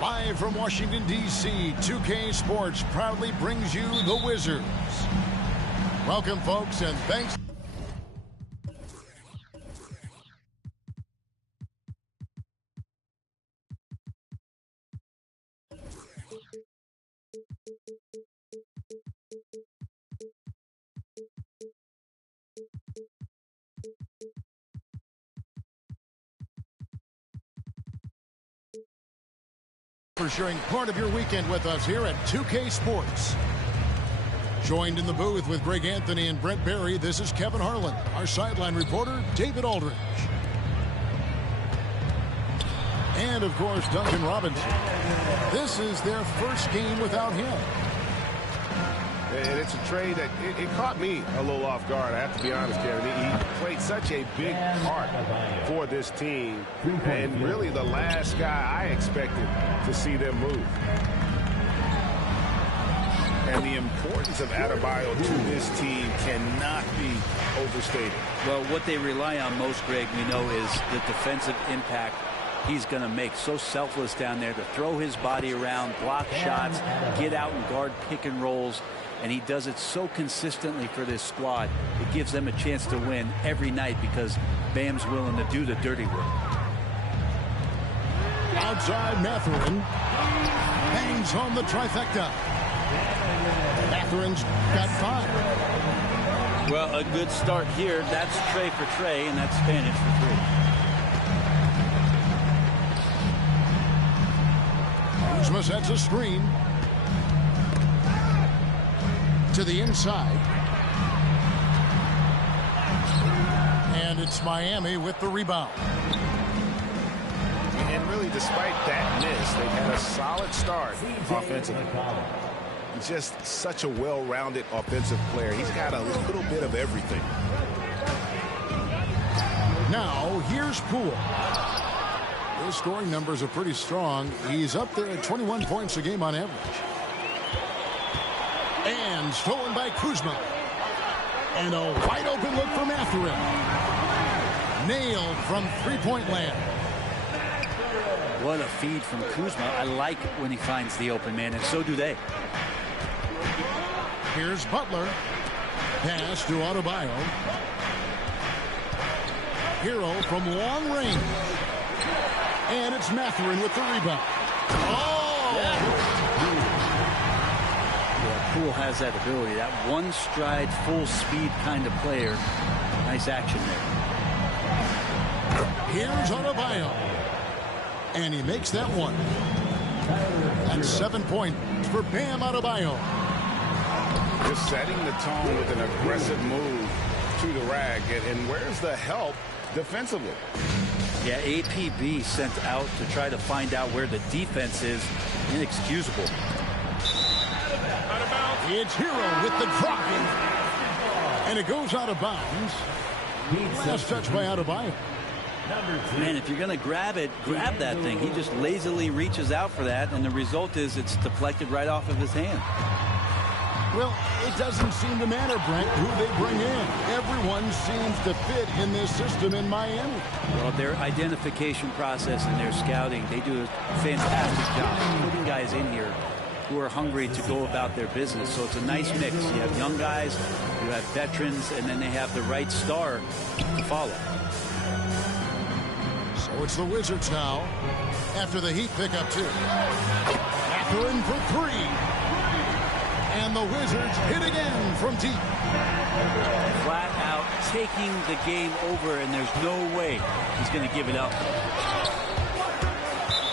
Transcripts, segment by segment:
Live from Washington, D.C., 2K Sports proudly brings you the Wizards. Welcome, folks, and thanks. For sharing part of your weekend with us here at 2K Sports. Joined in the booth with Greg Anthony and Brent Barry, this is Kevin Harlan. Our sideline reporter, David Aldridge. And, of course, Duncan Robinson. This is their first game without him. And it's a trade that it caught me a little off guard, I have to be honest, Kevin. He played such a big part for this team, and really the last guy I expected to see them move. And the importance of Adebayo to this team cannot be overstated. Well, what they rely on most, Greg, we know, is the defensive impact he's going to make. So selfless down there to throw his body around, block shots, get out and guard pick and rolls. And he does it so consistently for this squad. It gives them a chance to win every night because Bam's willing to do the dirty work. Outside, Mathurin hangs home the trifecta. Mathurin's got 5. Well, a good start here. That's Trey for Trey, and that's Spanish for 3. Kuzma sets a screen to the inside. And it's Miami with the rebound. And really, despite that miss, they've had a solid start offensively. He's just such a well-rounded offensive player. He's got a little bit of everything. Now, here's Poole. His scoring numbers are pretty strong. He's up there at 21 points a game on average. And stolen by Kuzma. And a wide open look for Mathurin. Nailed from three-point land. What a feed from Kuzma. I like when he finds the open man, and so do they. Here's Butler. Pass to Adebayo. Hero from long range. And it's Mathurin with the rebound. Oh! Yeah, Poole has that ability. That one stride, full speed kind of player. Nice action there. Here's Adebayo. And he makes that one. And 7 points for Bam Adebayo. Just setting the tone with an aggressive move to the rack. And where's the help defensively? Yeah, APB sent out to try to find out where the defense is. Inexcusable. It's Hero with the drive. And it goes out of bounds. Last touch by Adebayo. Man, if you're going to grab it, grab that thing. He just lazily reaches out for that, and the result is it's deflected right off of his hand. Well, it doesn't seem to matter, Brent, who they bring in. Everyone seems to fit in this system in Miami. Well, their identification process and their scouting, they do a fantastic job putting guys in here who are hungry to go about their business. So it's a nice mix. You have young guys, you have veterans, and then they have the right star to follow. So it's the Wizards now after the Heat pick up 2. Mathurin for 3. And the Wizards hit again from deep. Flat out taking the game over, and there's no way he's going to give it up.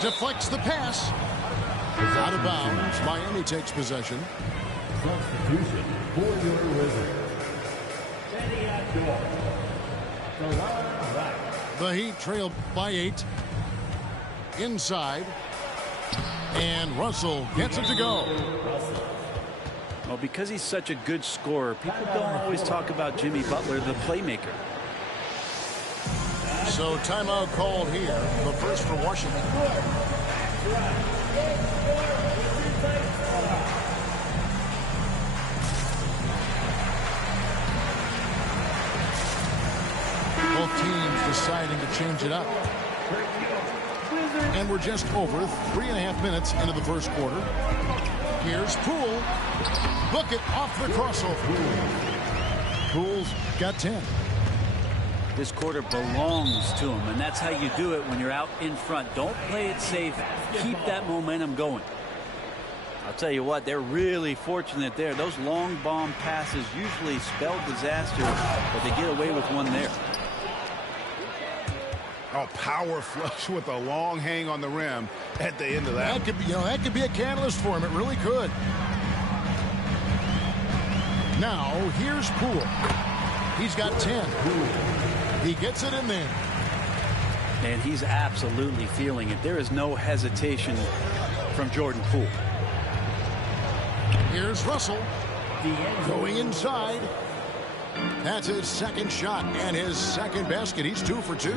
Deflects the pass. Out of bounds. Miami takes possession. Substitution for your Wizards. The Heat trailed by 8. Inside. And Russell gets it to go. Well, because he's such a good scorer, people don't always talk about Jimmy Butler, the playmaker. So timeout called here. The first for Washington. teams deciding to change it up. And we're just over 3.5 minutes into the first quarter. Here's Poole. Book it off the crossover. Poole's got 10. This quarter belongs to him, and that's how you do it when you're out in front. Don't play it safe. Keep that momentum going. I'll tell you what, they're really fortunate there. Those long bomb passes usually spell disaster, but they get away with one there. Oh, power flush with a long hang on the rim at the end of that. That could be, that could be a catalyst for him. It really could. Now, here's Poole. He's got 10. He gets it in there. And he's absolutely feeling it. There is no hesitation from Jordan Poole. Here's Russell going inside. That's his second shot and his second basket. He's 2 for 2.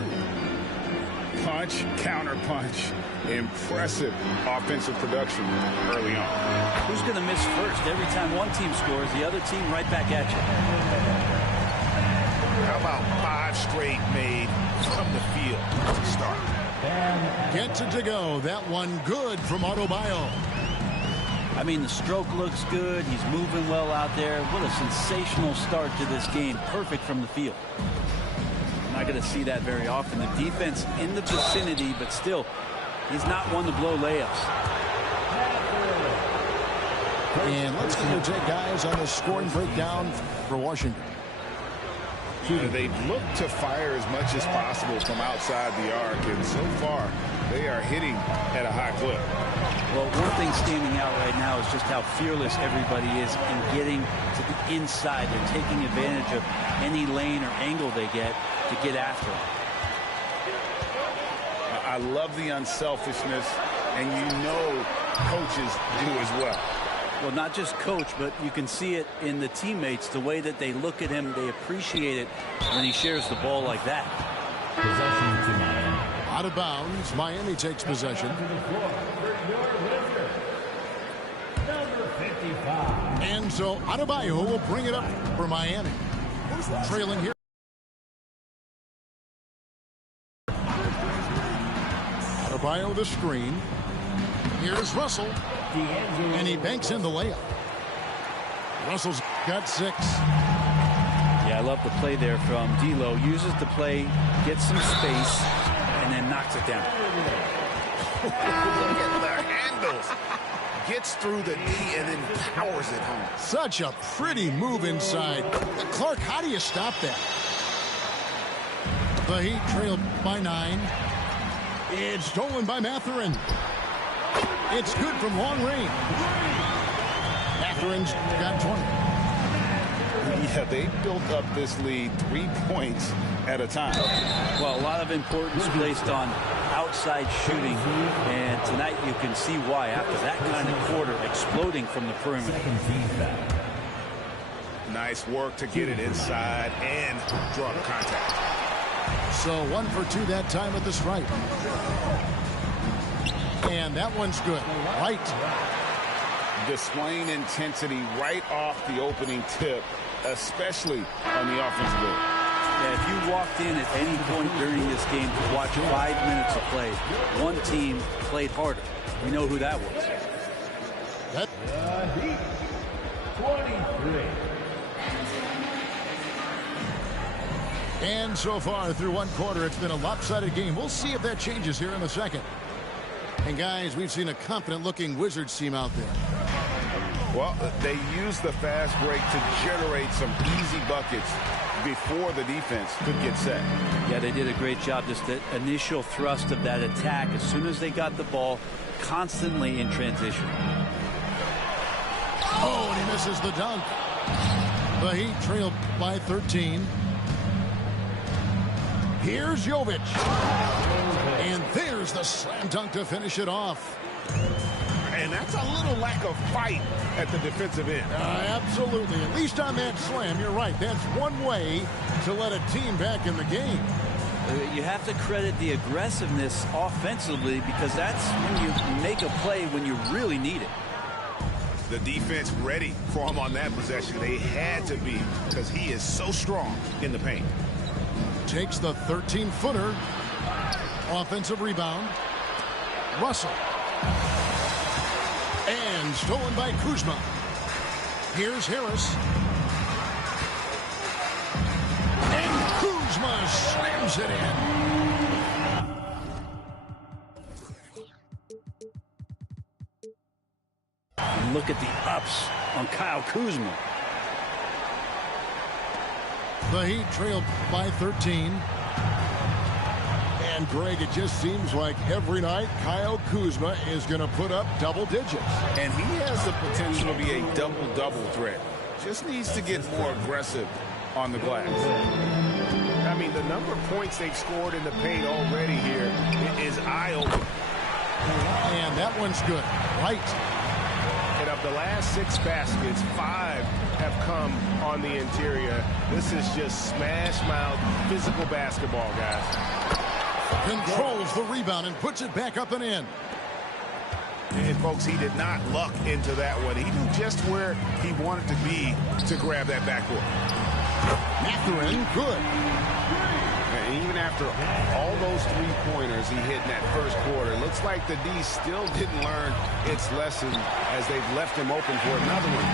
Punch, counter punch. Impressive offensive production early on. Who's going to miss first? Every time one team scores, the other team right back at you. How about 5 straight made from the field to start? Gets it to go. That one good from Adebayo. I mean, the stroke looks good. He's moving well out there. What a sensational start to this game. Perfect from the field. Not going to see that very often. The defense in the vicinity, but still, he's not one to blow layups. And let's take guys on the scoring breakdown for Washington. They look to fire as much as possible from outside the arc, and so far they are hitting at a high clip. Well, one thing standing out right now is just how fearless everybody is in getting to the inside. They're taking advantage of any lane or angle they get to get after it. I love the unselfishness, and you know coaches do as well. Well, not just coach, but you can see it in the teammates, the way that they look at him. They appreciate it when he shares the ball like that. Possession to Miami. Out of bounds. Miami takes possession. Number 55. And so Adebayo will bring it up for Miami. Trailing here. Adebayo the screen. Here's Russell. And he banks in the layup. Russell's got 6. Yeah, I love the play there from D'Lo. Uses the play, gets some space, and then knocks it down. Look at the handles. Gets through the D and then powers it home. Such a pretty move inside. Clark, how do you stop that? The Heat trailed by 9. It's stolen by Mathurin. It's good from long range. Matherin's got 20. Yeah, they built up this lead 3 points at a time. Well, a lot of importance placed on outside shooting, and tonight you can see why after that kind of quarter exploding from the perimeter. Nice work to get it inside and draw the contact. So 1 for 2 that time at the stripe. And that one's good. Right. Displaying intensity right off the opening tip, especially on the offensive end. Yeah, if you walked in at any point during this game to watch 5 minutes of play, one team played harder. We know who that was. That Heat 23. And so far through one quarter, it's been a lopsided game. We'll see if that changes here in the second. And guys, we've seen a confident-looking Wizards team out there. Well, they use the fast break to generate some easy buckets before the defense could get set. Yeah, they did a great job. Just the initial thrust of that attack, as soon as they got the ball, constantly in transition. Oh, and he misses the dunk. The Heat trailed by 13. Here's Jovic. And there's the slam dunk to finish it off. And that's a little lack of fight at the defensive end. Absolutely. At least on that slam, you're right. That's one way to let a team back in the game. You have to credit the aggressiveness offensively, because that's when you make a play when you really need it. The defense ready for him on that possession. They had to be, because he is so strong in the paint. takes the 13-footer. Offensive rebound. Russell. And stolen by Kuzma. Here's Harris. And Kuzma slams it in. And look at the ups on Kyle Kuzma. The Heat trailed by 13. And Greg, it just seems like every night Kyle Kuzma is going to put up double digits. And he has the potential to be a double-double threat. Just needs to get more aggressive on the glass. I mean, the number of points they've scored in the paint already here is eye-opening. And that one's good. Right. And of the last 6 baskets, 5 have come on the interior. This is just smash-mouth physical basketball, guys. Controls the rebound and puts it back up and in. And, folks, he did not luck into that one. He knew just where he wanted to be to grab that backboard. Mathurin, good. And even after all those 3-pointers he hit in that first quarter, it looks like the D still didn't learn its lesson as they've left him open for another one.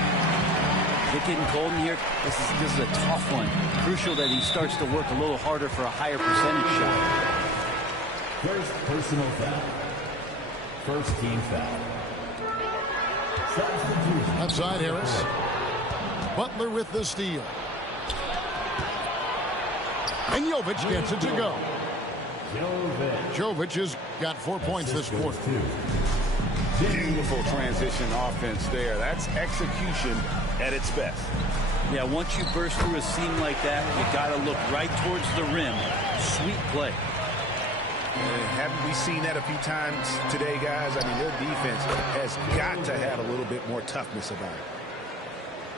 Is it getting cold in here? This is a tough one. Crucial that he starts to work a little harder for a higher percentage shot. First personal foul. First team foul. Substitution. Outside Harris. Butler with the steal. And Jovic gets it to go. Jovic has got 4 points this quarter. Beautiful transition offense there. That's execution at its best. Yeah, once you burst through a seam like that, you got to look right towards the rim. Sweet play. Haven't we seen that a few times today, guys? I mean, their defense has got to have a little bit more toughness about it.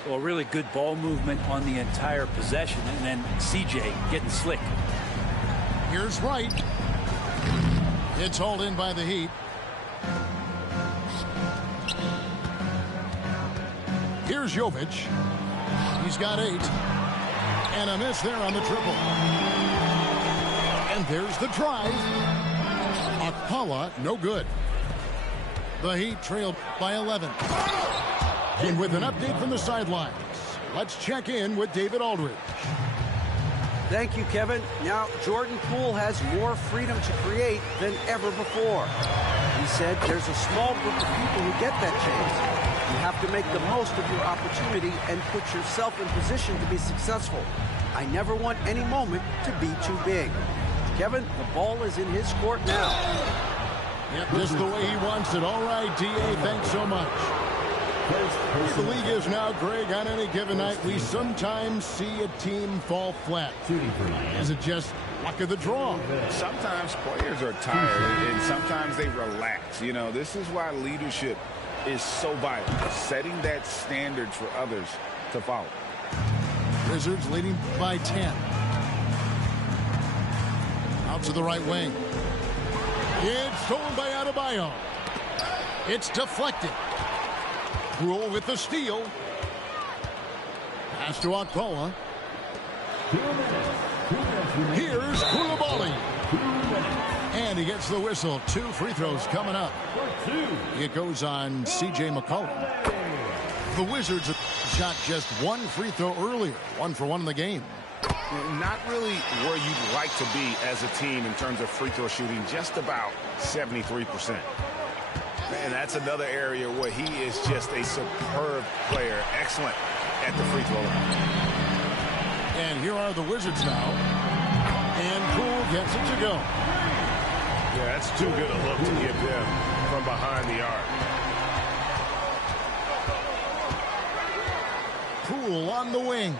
Well, really good ball movement on the entire possession, and then CJ getting slick. Here's Wright. It's hauled in by the Heat. Here's Jovic. He's got 8. And a miss there on the triple. And there's the drive. Akpala, no good. The Heat trailed by 11. And with an update from the sidelines, let's check in with David Aldridge. Thank you, Kevin. Now, Jordan Poole has more freedom to create than ever before. He said there's a small group of people who get that chance. You have to make the most of your opportunity and put yourself in position to be successful. I never want any moment to be too big. Kevin, the ball is in his court now. Yep, just the way he wants it. All right, D.A., thanks so much. The league is now, Greg, on any given night, we sometimes see a team fall flat. Is it just luck of the draw? Sometimes players are tired, and sometimes they relax. You know, this is why leadership is so vital. Setting that standard for others to follow. Wizards leading by 10. Out to the right wing. It's stolen by Adebayo. It's deflected. Rule with the steal. Pass to Akpala. Here's Koulibaly. And he gets the whistle. 2 free throws coming up. It goes on C.J. McCollum. The Wizards shot just 1 free throw earlier. 1 for 1 in the game. Not really where you'd like to be as a team in terms of free throw shooting. Just about 73%. And that's another area where he is just a superb player. Excellent at the free throw line. And here are the Wizards now. And Poole gets it to go. Yeah, that's too good a look to give them from behind the arc. Poole on the wing.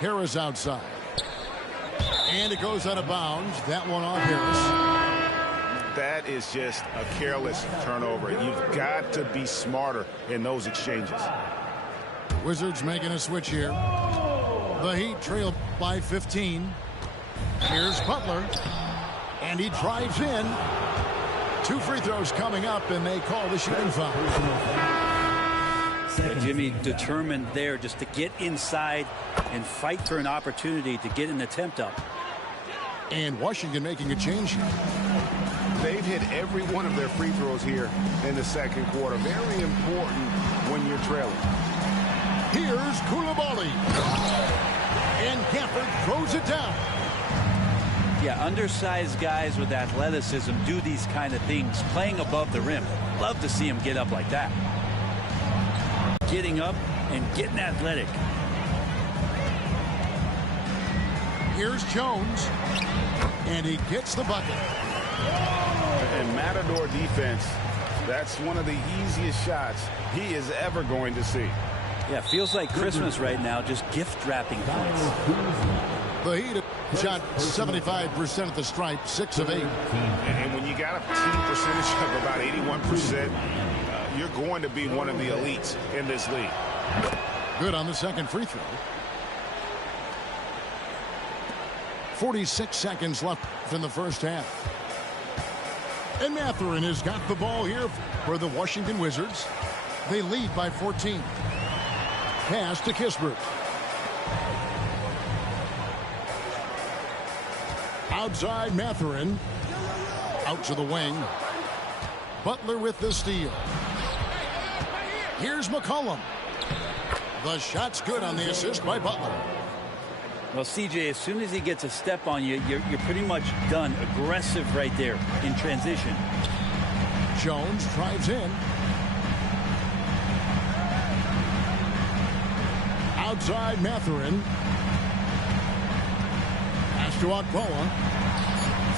Harris outside. And it goes out of bounds. That one off Harris. That is just a careless turnover. You've got to be smarter in those exchanges. Wizards making a switch here. The Heat trail by 15. Here's Butler. And he drives in. 2 free throws coming up, and they call the shooting foul. Jimmy determined there just to get inside and fight for an opportunity to get an attempt up. And Washington making a change here. They've hit every one of their free throws here in the second quarter. Very important when you're trailing. Here's Koulibaly. And Gafford throws it down. Yeah, undersized guys with athleticism do these kind of things, playing above the rim. Love to see him get up like that. Getting up and getting athletic. Here's Jones. And he gets the bucket. And Matador defense, that's one of the easiest shots he is ever going to see. Yeah, feels like Christmas right now, just gift wrapping points. The Heat shot 75% at the stripe, 6 of 8. And when you got a team percentage of about 81%, you're going to be one of the elites in this league. Good on the second free throw. 46 seconds left in the first half. And Mathurin has got the ball here for the Washington Wizards. They lead by 14. Pass to Kispert. Outside Mathurin. Out to the wing. Butler with the steal. Here's McCollum. The shot's good on the assist by Butler. Well, CJ, as soon as he gets a step on you, you're pretty much done. Aggressive right there in transition. Jones drives in. Outside Mathurin. Pass to Akboa.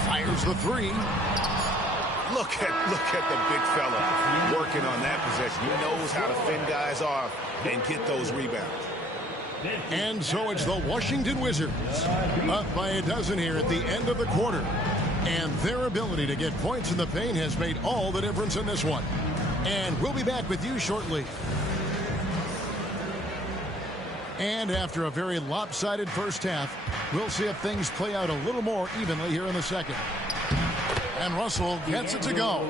Fires the three. Look at the big fella working on that possession. He knows how to fend guys off and get those rebounds. And so it's the Washington Wizards up by a dozen here at the end of the quarter. And their ability to get points in the paint has made all the difference in this one. And we'll be back with you shortly. And after a very lopsided first half, we'll see if things play out a little more evenly here in the second. And Russell gets it to go.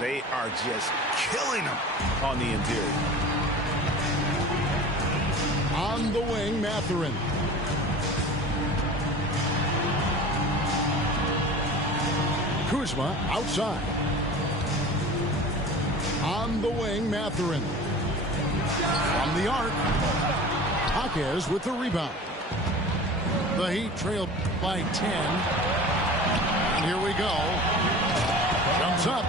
They are just killing them on the interior. On the wing, Mathurin. Kuzma outside. On the wing, Mathurin. From the arc. Jaquez with the rebound. The Heat trail by 10. And here we go. Jumps up.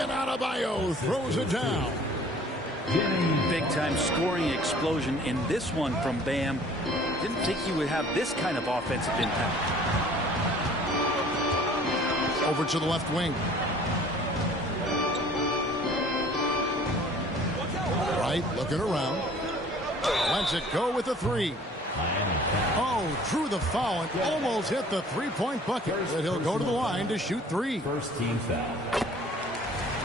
And Adebayo throws it down. Big-time scoring explosion in this one from Bam. Didn't think he would have this kind of offensive impact. Over to the left wing. Right, looking around. Lets it go with the three. Oh, drew the foul and almost hit the three-point bucket. But he'll go to the line to shoot three. First team foul.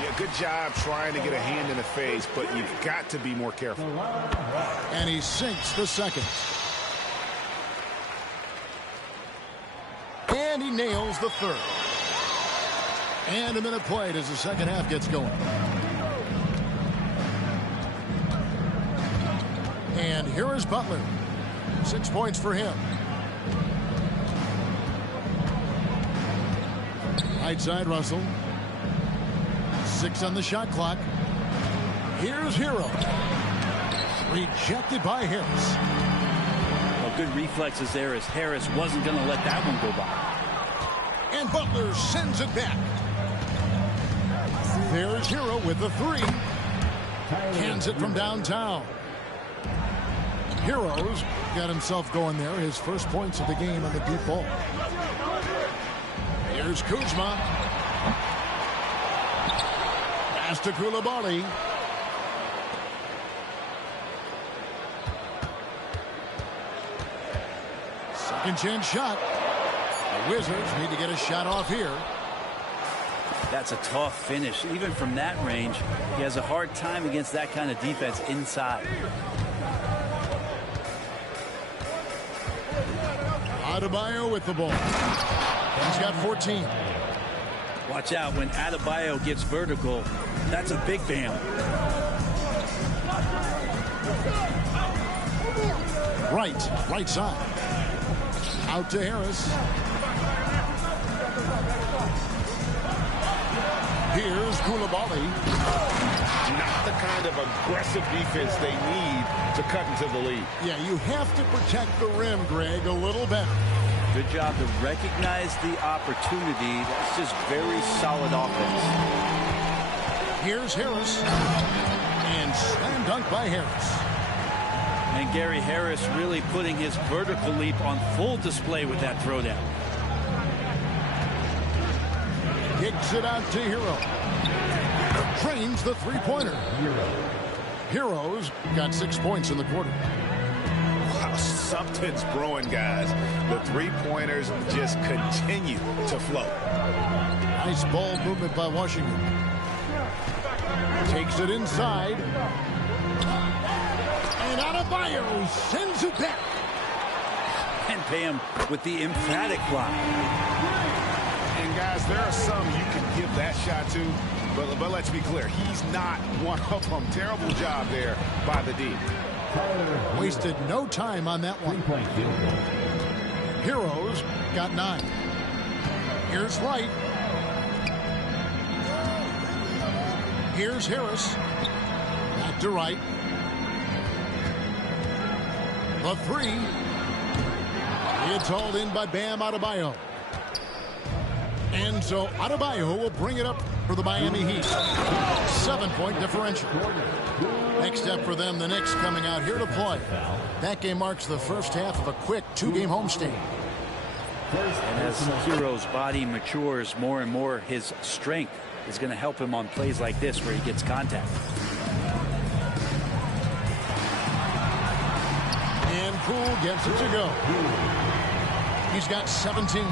Yeah, good job trying to get a hand in the face, but you've got to be more careful. And he sinks the second. And he nails the third. And a minute played as the second half gets going. And here is Butler. 6 points for him. Right side, Russell. 6 on the shot clock. Here's Hero. Rejected by Harris. Well, good reflexes there as Harris wasn't going to let that one go by. And Butler sends it back. There's Hero with the three. Hands it from downtown. Heroes got himself going there. His first points of the game on the deep ball. Here's Kuzma. Pass to Koulibaly. Second chance shot. The Wizards need to get a shot off here. That's a tough finish. Even from that range, he has a hard time against that kind of defense inside. Adebayo with the ball. He's got 14. Watch out when Adebayo gets vertical. That's a big Bam. Right side. Out to Harris. Here's Koulibaly. Not the kind of aggressive defense they need to cut into the lead. Yeah, you have to protect the rim, Greg, a little better. Good job to recognize the opportunity. That's just very solid offense. Here's Harris. And slam dunk by Harris. And Gary Harris really putting his vertical leap on full display with that throwdown. Kicks it out to Hero. Trains the three-pointer. Hero's got 6 points in the quarter. Wow, something's brewing, guys. The three-pointers just continue to flow. Nice ball movement by Washington. Takes it inside. And Adebayo sends it back. And pay him with the emphatic block. And guys, there are some you can give that shot to, but let's be clear, he's not one of them. Terrible job there by the D. Wasted no time on that one. Heroes got 9. Here's Light. Here's Harris. Back to Wright. The 3. It's hauled in by Bam Adebayo. And so Adebayo will bring it up for the Miami Heat. 7-point differential. Next step for them, the Knicks coming out here to play. That game marks the first half of a quick 2-game homestand. And as Hero's body matures more and more, his strength is going to help him on plays like this where he gets contact. And Poole gets it to go. He's got 17.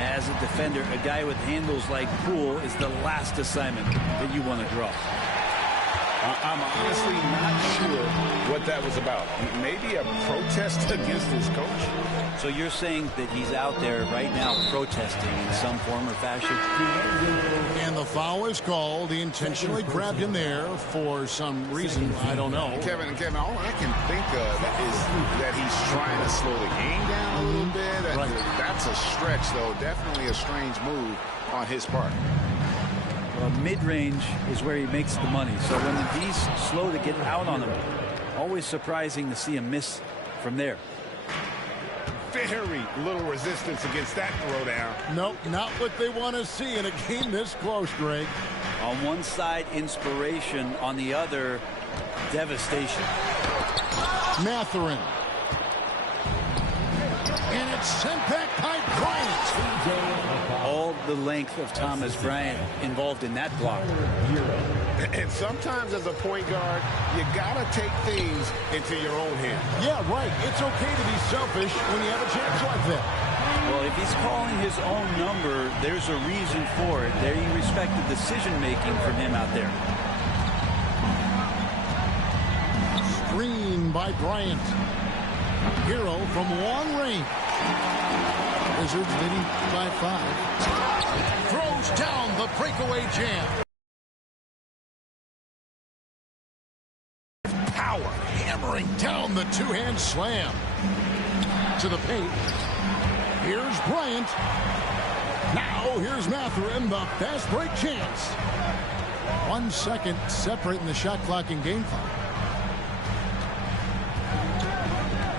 As a defender, a guy with handles like Poole is the last assignment that you want to draw. I'm honestly not sure what that was about. Maybe a protest against his coach. So you're saying that he's out there right now protesting in some form or fashion? And the foul is called. He intentionally grabbed him there for some reason. I don't know. Kevin, all I can think of is that he's trying to slow the game down a little bit. Right. That's a stretch, though. Definitely a strange move on his part. Well, mid-range is where he makes the money. So when the D's slow to get out on him, always surprising to see him miss from there. Very little resistance against that throwdown. Nope, not what they want to see in a game this close, Greg. On one side, inspiration. On the other, devastation. Mathurin. And it's sent back by Bryant. All the length of Thomas Bryant involved in that block. And sometimes as a point guard, you got to take things into your own hands. Yeah, right. It's okay to be selfish when you have a chance like that. Well, if he's calling his own number, there's a reason for it. There you respect the decision-making from him out there. Screen by Bryant. Hero from long range. Wizards leading by 5. Throws down the breakaway jam. Power hammering down the two-hand slam. To the paint. Here's Bryant. Now here's Mathurin, the fast break chance. 1 second separating the shot clock and game clock.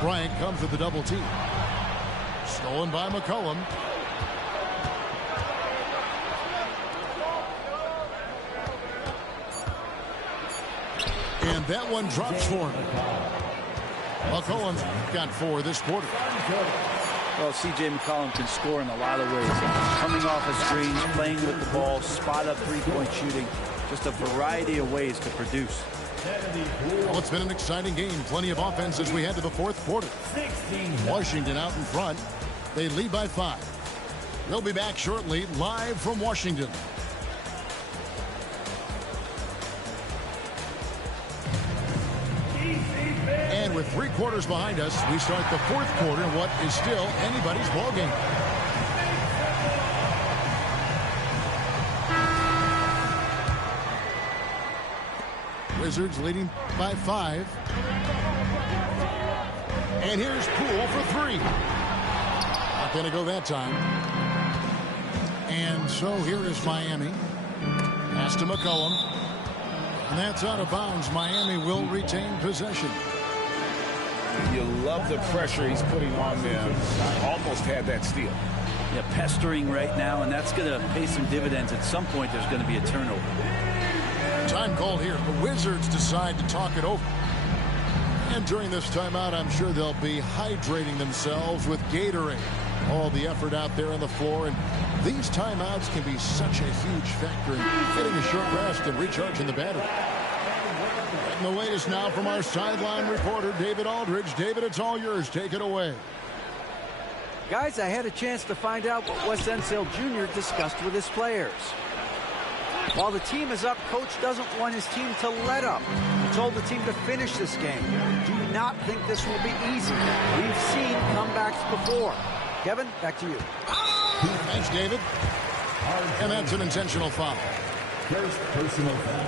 Bryant comes with the double team. Stolen by McCollum. And that one drops for him. McCollum's got 4 this quarter. Well, C.J. McCollum can score in a lot of ways. Coming off a screen, playing with the ball, spot-up three-point shooting. Just a variety of ways to produce. Well, it's been an exciting game. Plenty of offense as we head to the 4th quarter. Washington out in front. They lead by 5. They'll be back shortly, live from Washington. And with 3 quarters behind us, we start the 4th quarter in what is still anybody's ball game. Wizards leading by 5. And here's Poole for 3. Not going to go that time. And so here is Miami. Pass to McCollum. And that's out of bounds. Miami will retain possession. You love the pressure he's putting on them. Almost had that steal. Yeah, pestering right now, and that's going to pay some dividends. At some point, there's going to be a turnover. Time called here. The Wizards decide to talk it over. And during this timeout, I'm sure they'll be hydrating themselves with Gatorade. All the effort out there on the floor, and these timeouts can be such a huge factor in getting a short rest and recharging the battery. And the latest now from our sideline reporter, David Aldridge. David, it's all yours. Take it away. Guys, I had a chance to find out what Wes Unseld Jr. discussed with his players. While the team is up, Coach doesn't want his team to let up. He told the team to finish this game. Do not think this will be easy. We've seen comebacks before. Kevin, back to you. Thanks, David. And that's an intentional foul. First personal foul.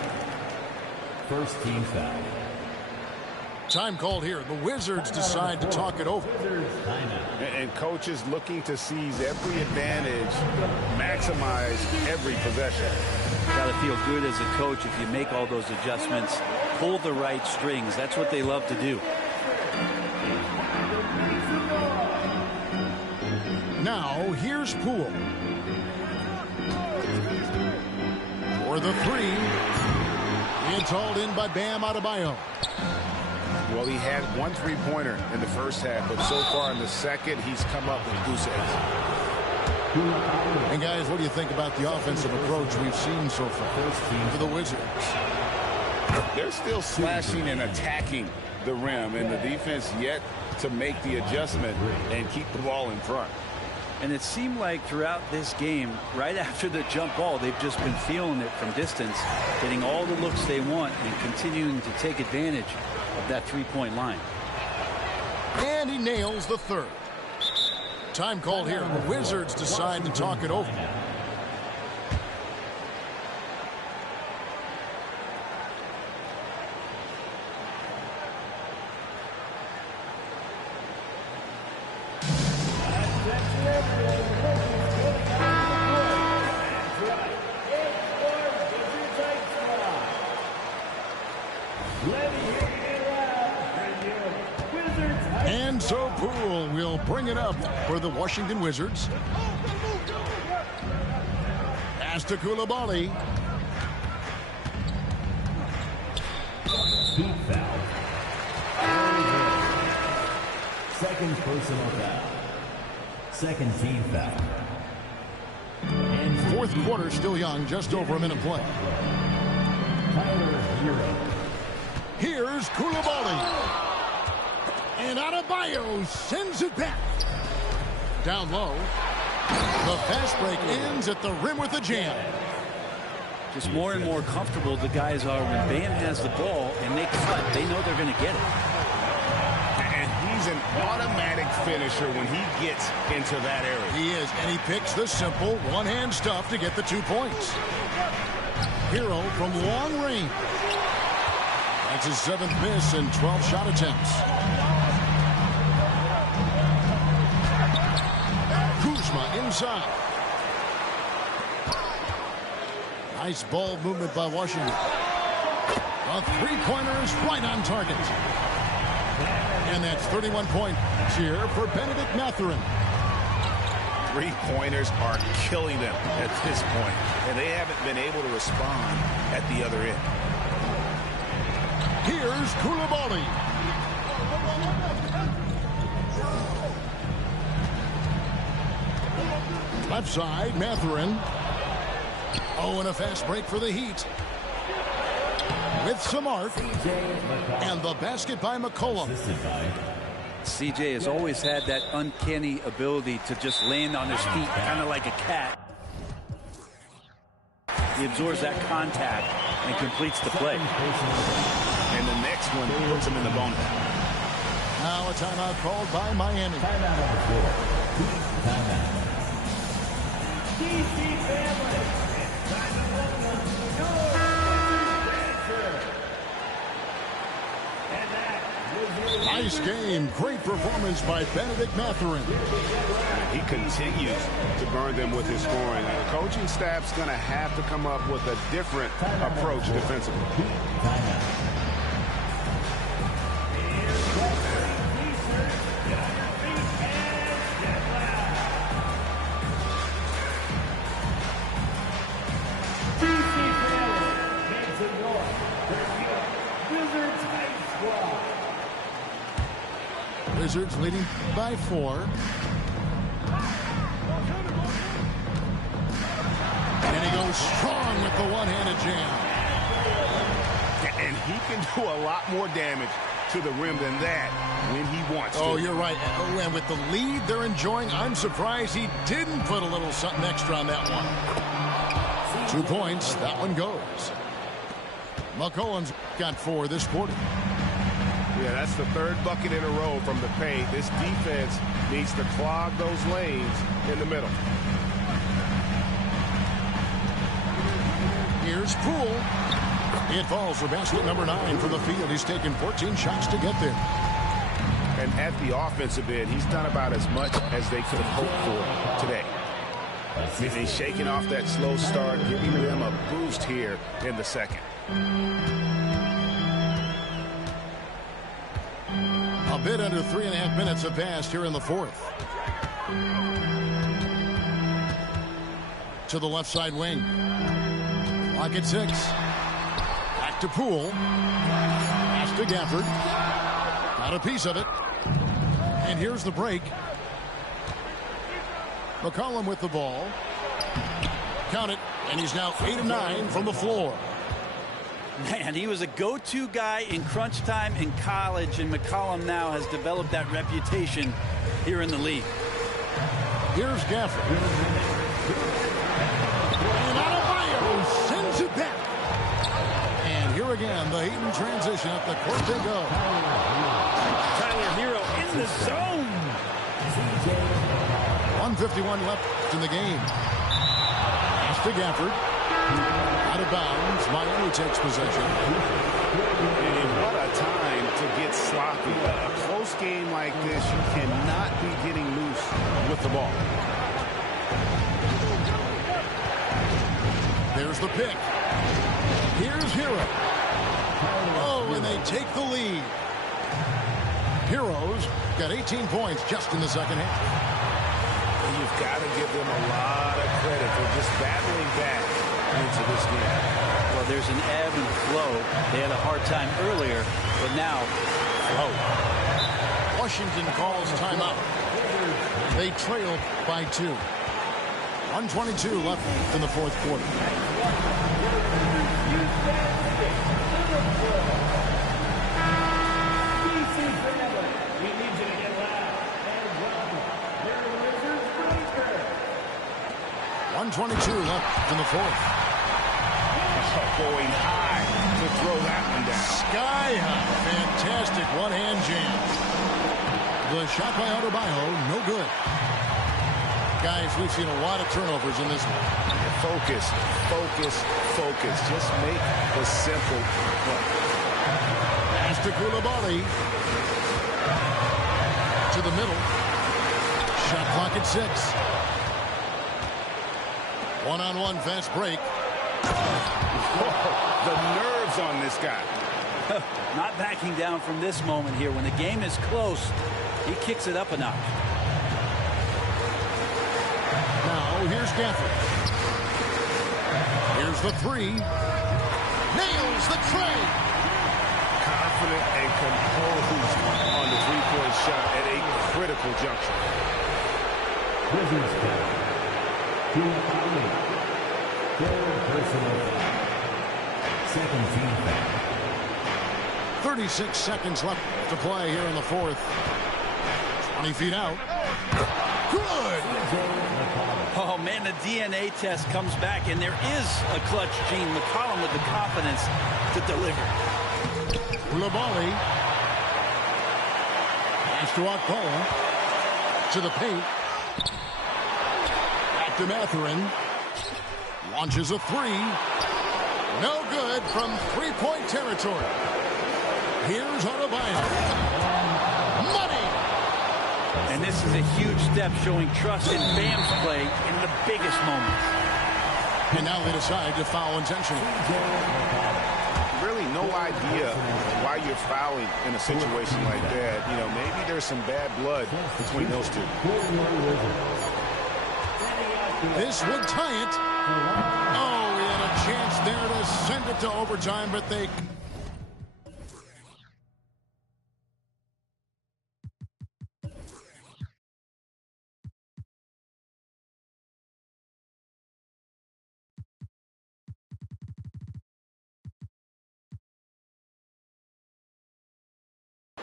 First team foul. Time called here. The Wizards decide to talk it over. And Coach is looking to seize every advantage, maximize every possession. Got to feel good as a coach if you make all those adjustments, pull the right strings. That's what they love to do. Now, here's Poole. For the 3. It's hauled in by Bam Adebayo. Well, he had 1 3-pointer in the first half, but so far in the second, he's come up with goose eggs. And guys, what do you think about the offensive approach we've seen so far for the Wizards? They're still slashing and attacking the rim, and the defense yet to make the adjustment and keep the ball in front. And it seemed like throughout this game, right after the jump ball, they've just been feeling it from distance, getting all the looks they want and continuing to take advantage of that three-point line. And he nails the 3rd. Time called here. The Wizards decide to talk it over. And so Poole will bring it up for the Washington Wizards. Pass to Coulibaly. Deep foul. Second personal foul. Second team foul. And 4th quarter still young, just over a minute play. Tyler Hero. Here's Coulibaly. And Adebayo sends it back. Down low. The fast break ends at the rim with a jam. Just more and more comfortable the guys are when Bam has the ball and they cut. They know they're going to get it. And he's an automatic finisher when he gets into that area. He is, and he picks the simple one-hand stuff to get the 2 points. Hero from long range. That's his 7th miss in 12 shot attempts. Inside. Nice ball movement by Washington. A 3-pointer is right on target. And that's 31 points here for Benedict Mathurin. 3-pointers are killing them at this point, and they haven't been able to respond at the other end. Here's Coulibaly. Left side, Mathurin. Oh, and a fast break for the Heat. With some arc. And the basket by McCollum. CJ has always had that uncanny ability to just land on his feet, kind of like a cat. He absorbs that contact and completes the play. And the next one puts him in the bonus. Now a timeout called by Miami. Timeout on the floor. Timeout. DC family. Nice game. Great performance by Benedict Mathurin. He continues to burn them with his scoring. The coaching staff's going to have to come up with a different approach defensively. Wizards leading by 4. And he goes strong with the one-handed jam. And he can do a lot more damage to the rim than that when he wants to. Oh, you're right. Oh, and with the lead they're enjoying, I'm surprised he didn't put a little something extra on that one. 2 points. That one goes. McCollum's got 4 this quarter. Yeah, that's the 3rd bucket in a row from the paint. This defense needs to clog those lanes in the middle. Here's Poole. It falls for basket number 9 from the field. He's taken 14 shots to get there. And at the offensive end, he's done about as much as they could have hoped for today. He's shaking off that slow start, giving them a boost here in the second. A bit under 3.5 minutes have passed here in the 4th. To the left side wing. Clock at 6. Back to Poole. Pass to Gafford. Got a piece of it. And here's the break. McCollum with the ball. Count it. And he's now 8 of 9 from the floor. Man, he was a go-to guy in crunch time in college, and McCollum now has developed that reputation here in the league. Here's Gafford. And Adebayo sends it back. And here again, the Heat in transition at the court they go. Tyler Hero in the zone. 1:51 left in the game. Pass to Gafford. Out of bounds. Miami takes possession. And what a time to get sloppy. A close game like this, you cannot be getting loose with the ball. There's the pick. Here's Hero. Oh, and they take the lead. Heroes got 18 points just in the second half. You've got to give them a lot of credit for just battling back into this game. Well, there's an ebb and flow. They had a hard time earlier, but now, flow. Washington calls timeout. They trail by 2. 1:22 left in the 4th quarter. .22 left in the 4th. Going high to throw that one down. Sky high. Fantastic one-hand jam. The shot by Adebayo, no good. Guys, we've seen a lot of turnovers in this one. Focus, focus, focus. Just make the simple play. Pass to Koulibaly. To the middle. Shot clock at 6. One-on-one fast break. The nerves on this guy. Not backing down from this moment here. When the game is close, he kicks it up a notch. Now, here's Gafford. Here's the 3. Nails the tray. Confident and composed on the three-point shot at a critical juncture. Wizards foul. 3rd personal foul. 2nd team foul. 36 seconds left to play here in the 4th. 20 feet out. Good. Oh, man, the DNA test comes back, and there is a clutch gene. McCollum with the confidence to deliver. Koulibaly. Pass to Akpala. To the paint. Back to Mathurin. Launches a 3. No good from 3-point territory. Here's Adebayo. And this is a huge step showing trust in Bam's play in the biggest moments. And now they decide to foul intentionally. Really no idea why you're fouling in a situation like that. You know, maybe there's some bad blood between those two. This would tie it. Oh, he had a chance there to send it to overtime, but they...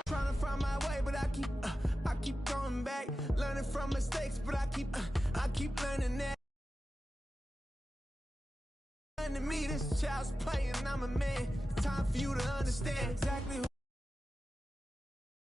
Trying to find my way, but I keep going back, learning from mistakes, but I keep learning that. To me, this child's playing, I'm a man. It's time for you to understand exactly who